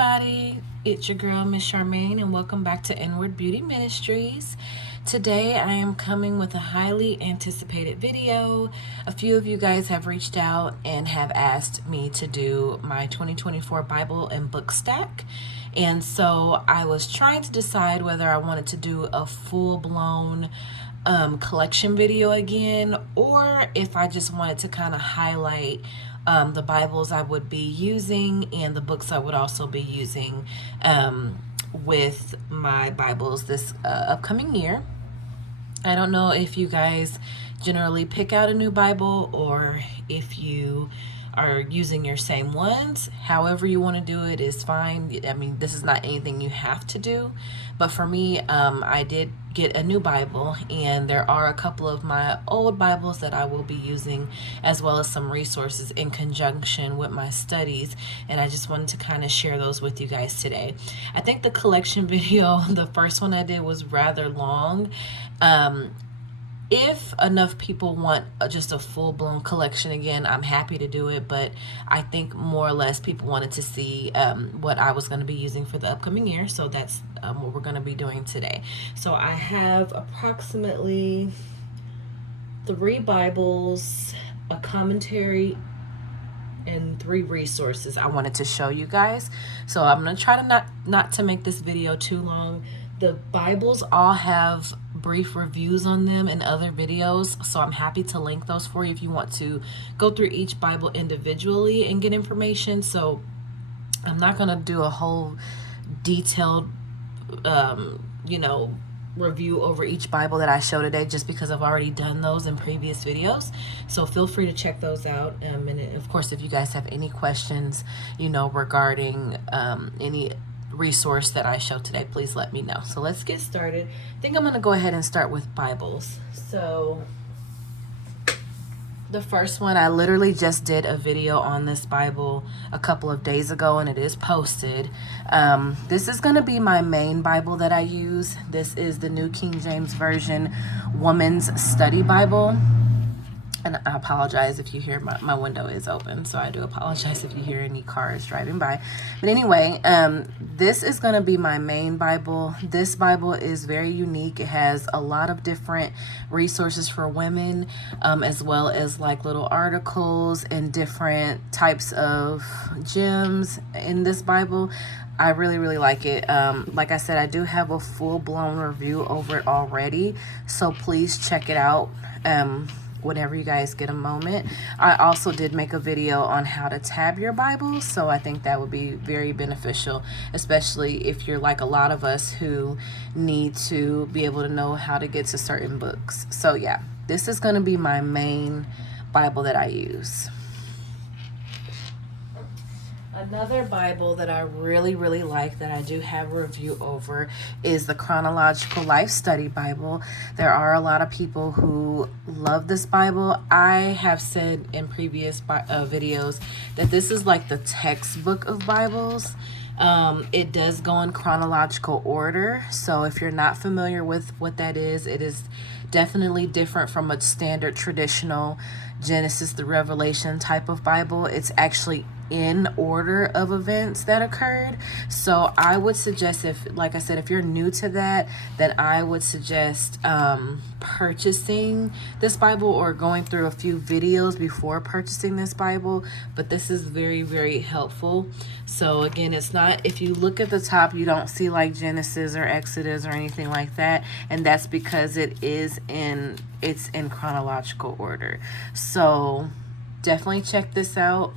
everybody, it's your girl Miss Charmaine and welcome back to Inward Beauty Ministries. Today I am coming with a highly anticipated video. A few of you guys have reached out and have asked me to do my 2024 Bible and book stack. And so I was trying to decide whether I wanted to do a full-blown collection video again, or if I just wanted to kind of highlight the Bibles I would be using and the books I would also be using with my Bibles this upcoming year. I don't know if you guys generally pick out a new Bible or if you are using your same ones. However you want to do it is fine. I mean, this is not anything you have to do. But for me, I did get a new Bible, and there are a couple of my old Bibles that I will be using, as well as some resources in conjunction with my studies, and I just wanted to kind of share those with you guys today. I think the collection video, the first one I did, was rather long. If enough people want just a full-blown collection again, I'm happy to do it, but I think more or less people wanted to see what I was going to be using for the upcoming year, so that's what we're going to be doing today. So I have approximately 3 Bibles, a commentary, and 3 resources I wanted to show you guys. So I'm going to try to not to make this video too long. The Bibles all have brief reviews on them in other videos, so I'm happy to link those for you if you want to go through each Bible individually and get information. So I'm not going to do a whole detailed review over each Bible that I show today, just because I've already done those in previous videos. So feel free to check those out. And of course, if you guys have any questions, regarding any resource that I show today, please let me know. So let's get started. I think I'm going to go ahead and start with Bibles. So the first one, I literally just did a video on this Bible a couple of days ago, and it is posted. This is going to be my main Bible that I use. This is the New King James Version Woman's Study Bible. And I apologize if you hear my window is open, so I do apologize if you hear any cars driving by. But anyway, this is going to be my main Bible. This Bible is very unique. It has a lot of different resources for women, as well as like little articles and different types of gems in this Bible. I really, really like it. Like I said, I do have a full-blown review over it already, so please check it out whenever you guys get a moment. I also did make a video on how to tab your Bible, so I think that would be very beneficial, especially if you're like a lot of us who need to be able to know how to get to certain books. So yeah, this is going to be my main Bible that I use. Another Bible that I really, really like that I do have a review over is the Chronological Life Study Bible. There are a lot of people who love this Bible. I have said in previous videos that this is like the textbook of Bibles. It does go in chronological order, so if you're not familiar with what that is, it is definitely different from a standard traditional Genesis to Revelation type of Bible. It's actually in order of events that occurred. So I would suggest, like I said, if you're new to that, then I would suggest purchasing this Bible or going through a few videos before purchasing this Bible. But this is very, very helpful. So again, it's not, if you look at the top, you don't see like Genesis or Exodus or anything like that, and that's because it's in chronological order. So definitely check this out.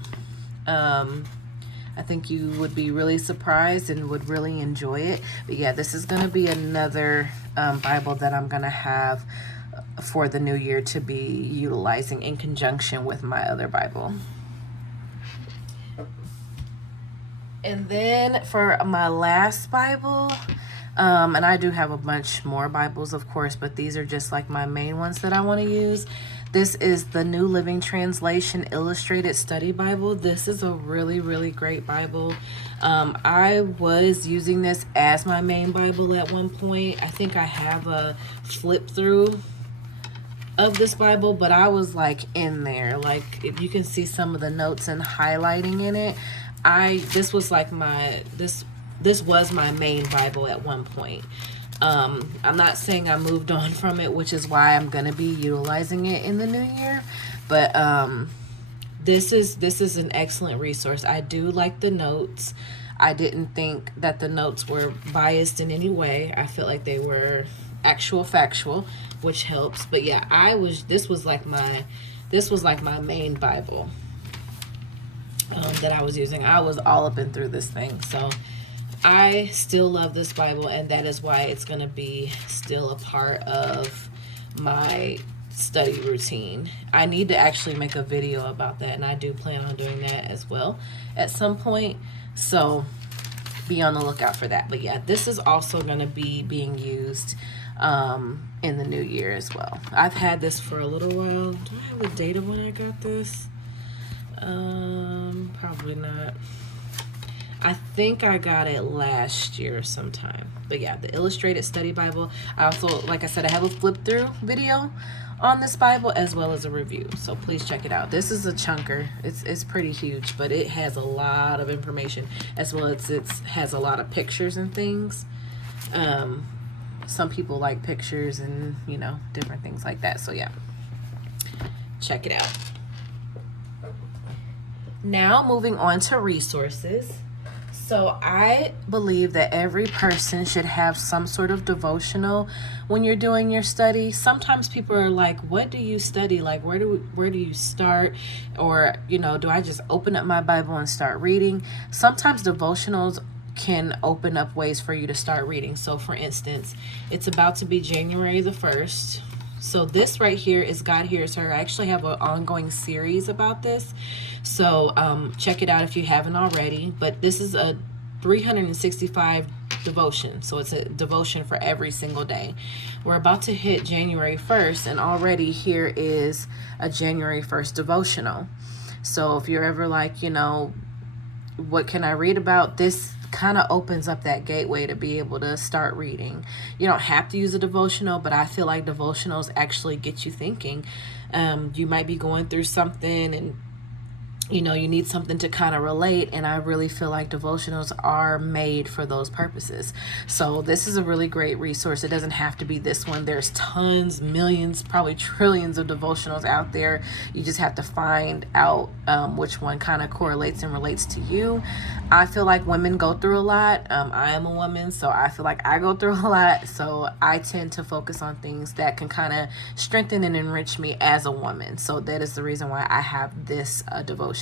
I think you would be really surprised and would really enjoy it. But yeah, this is going to be another Bible that I'm going to have for the new year to be utilizing in conjunction with my other Bible. And then for my last Bible, and I do have a bunch more Bibles, of course, but these are just like my main ones that I want to use. This is the New Living Translation Illustrated Study Bible. This is a really, really great Bible. I was using this as my main Bible at one point. I think I have a flip through of this Bible, but I was like in there. Like, if you can see some of the notes and highlighting in it, this was like this was my main Bible at one point. I'm not saying I moved on from it, which is why I'm going to be utilizing it in the new year. But this is an excellent resource. I do like the notes. I didn't think that the notes were biased in any way. I felt like they were actual factual, which helps. But yeah, this was like my main Bible that I was using. I was all up and through this thing. So I still love this Bible, and that is why it's going to be still a part of my study routine. I need to actually make a video about that, and I do plan on doing that as well at some point. So be on the lookout for that. But yeah, this is also going to be being used in the new year as well. I've had this for a little while. Do I have a date of when I got this? Probably not. I think I got it last year sometime. But yeah, the Illustrated Study Bible. I also, like I said, I have a flip through video on this Bible as well as a review. So please check it out. This is a chunker. It's pretty huge, but it has a lot of information as well as it has a lot of pictures and things. Some people like pictures and, you know, different things like that. So yeah, check it out. Now moving on to resources. So I believe that every person should have some sort of devotional when you're doing your study. Sometimes people are like, what do you study? Like, where do you start? Or, you know, do I just open up my Bible and start reading? Sometimes devotionals can open up ways for you to start reading. So for instance, it's about to be January the 1st. So this right here is God Hears Her. I actually have an ongoing series about this. So check it out if you haven't already. But this is a 365 devotion. So it's a devotion for every single day. We're about to hit January 1st, and already here is a January 1st devotional. So if you're ever like, you know, what can I read about? This kind of opens up that gateway to be able to start reading. You don't have to use a devotional, but I feel like devotionals actually get you thinking. You might be going through something and you know, you need something to kind of relate, and I really feel like devotionals are made for those purposes. So this is a really great resource. It doesn't have to be this one. There's tons, millions, probably trillions of devotionals out there. You just have to find out which one kind of correlates and relates to you. I feel like women go through a lot. I am a woman, so I feel like I go through a lot. So I tend to focus on things that can kind of strengthen and enrich me as a woman. So that is the reason why I have this devotion.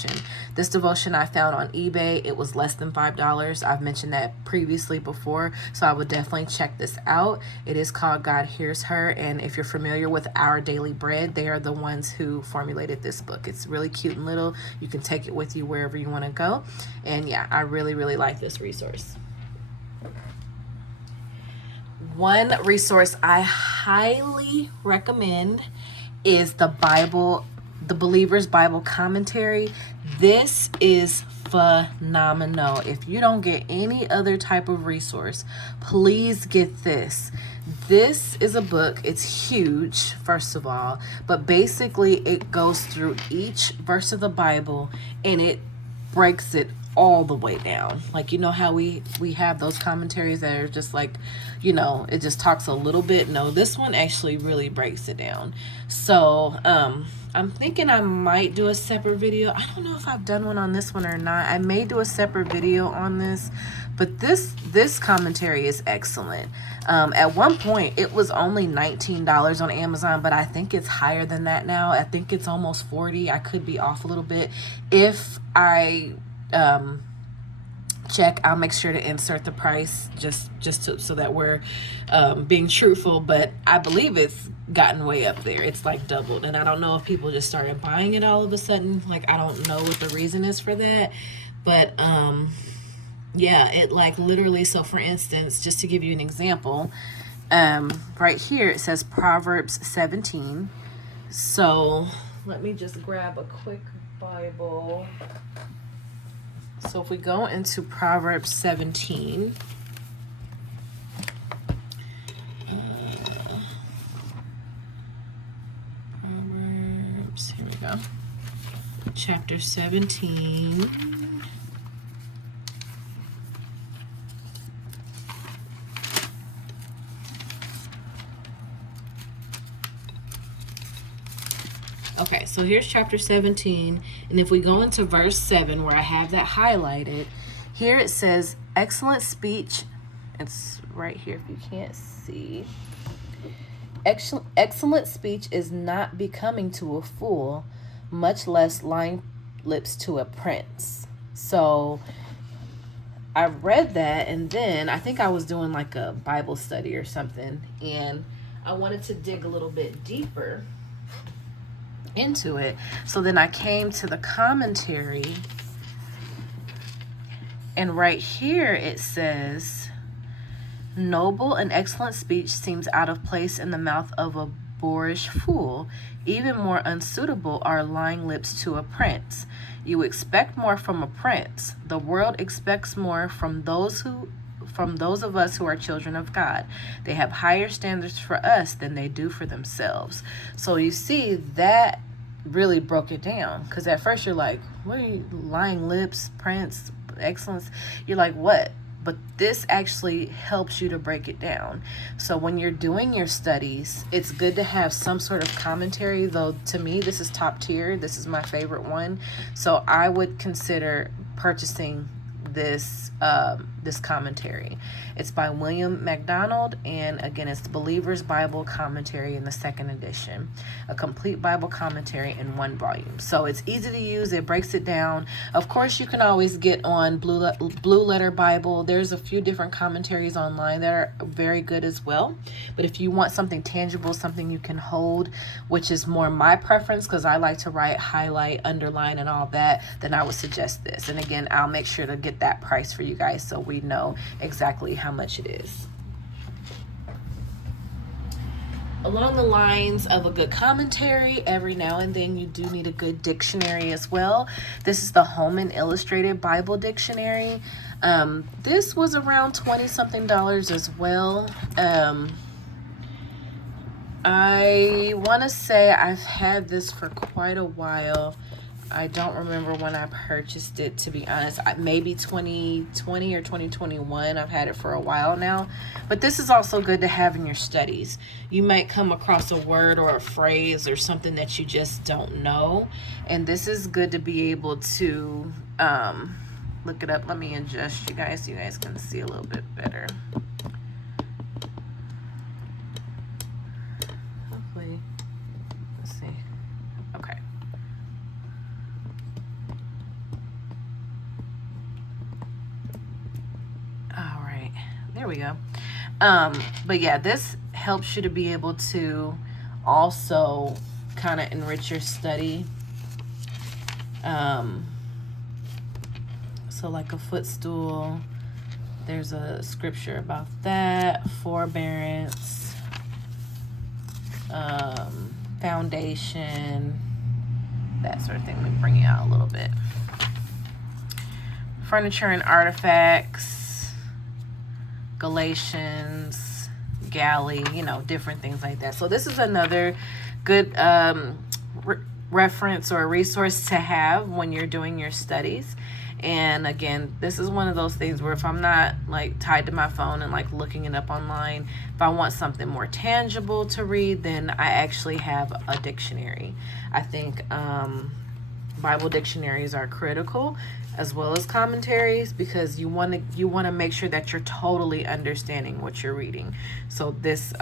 This devotion I found on eBay. It was less than $5. I've mentioned that previously before, so I would definitely check this out. It is called God Hears Her, and if you're familiar with Our Daily Bread, they are the ones who formulated this book. It's really cute and little. You can take it with you wherever you want to go, and yeah, I really, really like this resource. One resource I highly recommend is the Believer's Bible Commentary. This is phenomenal. If you don't get any other type of resource, please get this. This is a book. It's huge, first of all, but basically it goes through each verse of the Bible and it breaks it all the way down. Like, you know how we have those commentaries that are just like, you know, it just talks a little bit. No, this one actually really breaks it down. So I'm thinking I might do a separate video. I don't know if I've done one on this one or not. I may do a separate video on this, but this commentary is excellent. At one point it was only $19 on Amazon, but I think it's higher than that now. I think it's almost $40. I could be off a little bit. If I check, I'll make sure to insert the price just so that we're being truthful, but I believe it's gotten way up there. It's like doubled, and I don't know if people just started buying it all of a sudden. Like, I don't know what the reason is for that, but yeah, it like literally, so for instance, just to give you an example, right here it says Proverbs 17. So let me just grab a quick Bible. So if we go into Proverbs 17, Proverbs, here we go, chapter 17, Okay, so here's chapter 17. And if we go into verse 7, where I have that highlighted, here it says, excellent speech. It's right here if you can't see. Excellent speech is not becoming to a fool, much less lying lips to a prince. So I read that, and then I think I was doing like a Bible study or something, and I wanted to dig a little bit deeper into it. So then I came to the commentary, and right here it says, noble and excellent speech seems out of place in the mouth of a boorish fool. Even more unsuitable are lying lips to a prince. You expect more from a prince. The world expects more from those of us who are children of God. They have higher standards for us than they do for themselves. So you see, that really broke it down, because at first you're like, what are you, lying lips, prince, excellence? You're like, what? But this actually helps you to break it down. So when you're doing your studies, it's good to have some sort of commentary, though to me this is top tier. This is my favorite one. So I would consider purchasing this this commentary. It's by William MacDonald, and again, it's the Believer's Bible Commentary in the second edition, a complete Bible commentary in one volume. So it's easy to use. It breaks it down. Of course, you can always get on Blue Letter Bible. There's a few different commentaries online that are very good as well. But if you want something tangible, something you can hold, which is more my preference, because I like to write, highlight, underline, and all that, then I would suggest this. And again, I'll make sure to get that price for you guys so we know exactly how much it is. Along the lines of a good commentary, every now and then you do need a good dictionary as well. This is the Holman Illustrated Bible Dictionary. This was around $20-something as well. I want to say I've had this for quite a while. I don't remember when I purchased it, to be honest. Maybe 2020 or 2021. I've had it for a while now. But this is also good to have in your studies. You might come across a word or a phrase or something that you just don't know. And this is good to be able to look it up. Let me adjust you guys so you guys can see a little bit better. Hopefully, let's see. Okay. All right, there we go. But yeah, this helps you to be able to also kind of enrich your study. So like a footstool, there's a scripture about that, forbearance, foundation, that sort of thing. Let me bring it out a little bit. Furniture and artifacts, Galatians, galley, different things like that. So this is another good reference or resource to have when you're doing your studies. And again, this is one of those things where if I'm not like tied to my phone and like looking it up online, if I want something more tangible to read, then I actually have a dictionary. I think Bible dictionaries are critical, as well as commentaries, because you want to make sure that you're totally understanding what you're reading. So this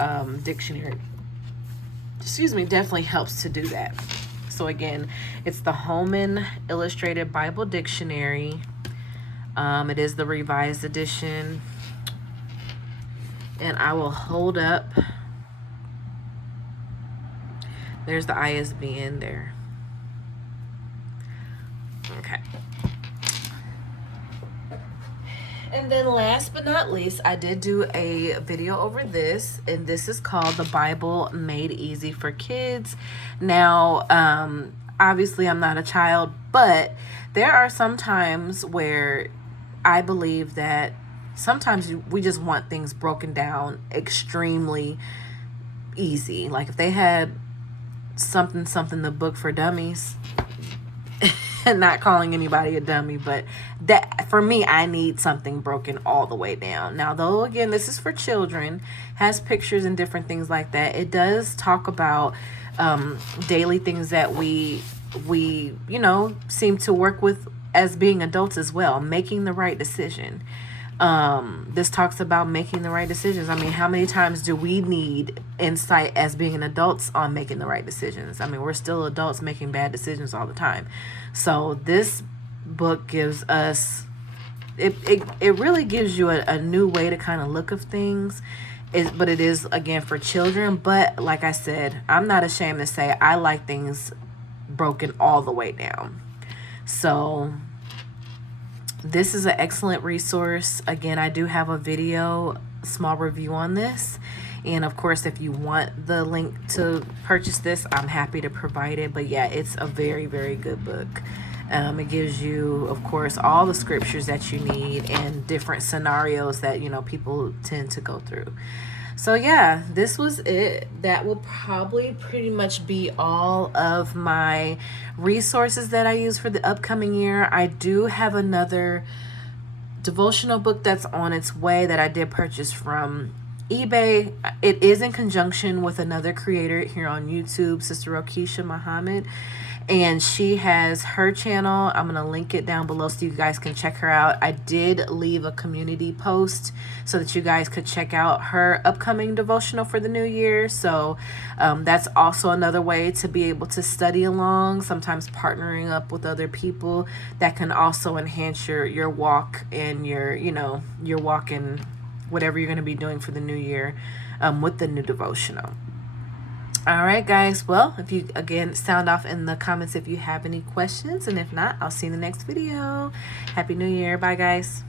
dictionary, definitely helps to do that. So again, it's the Holman Illustrated Bible Dictionary. It is the revised edition. And I will hold up. There's the ISBN there. Okay. And then last but not least, I did do a video over this, and this is called The Bible Made Easy for Kids. Now, obviously I'm not a child, but there are some times where I believe that sometimes we just want things broken down extremely easy. Like if they had something, the book for dummies, not calling anybody a dummy, but that for me, I need something broken all the way down. Now, though, again, this is for children, has pictures and different things like that. It does talk about daily things that we seem to work with as being adults as well, making the right decision. This talks about making the right decisions. I mean, how many times do we need insight as being adults on making the right decisions? I mean, we're still adults making bad decisions all the time. So this book gives us, it really gives you a new way to kind of look of things. But it is, again, for children. But like I said, I'm not ashamed to say I like things broken all the way down. So this is an excellent resource. Again, I do have a video, small review on this. And of course, if you want the link to purchase this, I'm happy to provide it. But yeah, it's a very, very good book. It gives you, of course, all the scriptures that you need and different scenarios that, people tend to go through. So yeah, this was it. That will probably pretty much be all of my resources that I use for the upcoming year. I do have another devotional book that's on its way that I did purchase from eBay. It is in conjunction with another creator here on YouTube, Sister Rokisha Muhammad. And she has her channel. I'm going to link it down below so you guys can check her out. I did leave a community post so that you guys could check out her upcoming devotional for the new year. So that's also another way to be able to study along, sometimes partnering up with other people that can also enhance your walk and your walk in whatever you're going to be doing for the new year with the new devotional. All right, guys. Well, if you, again, sound off in the comments if you have any questions. And if not, I'll see you in the next video. Happy New Year. Bye, guys.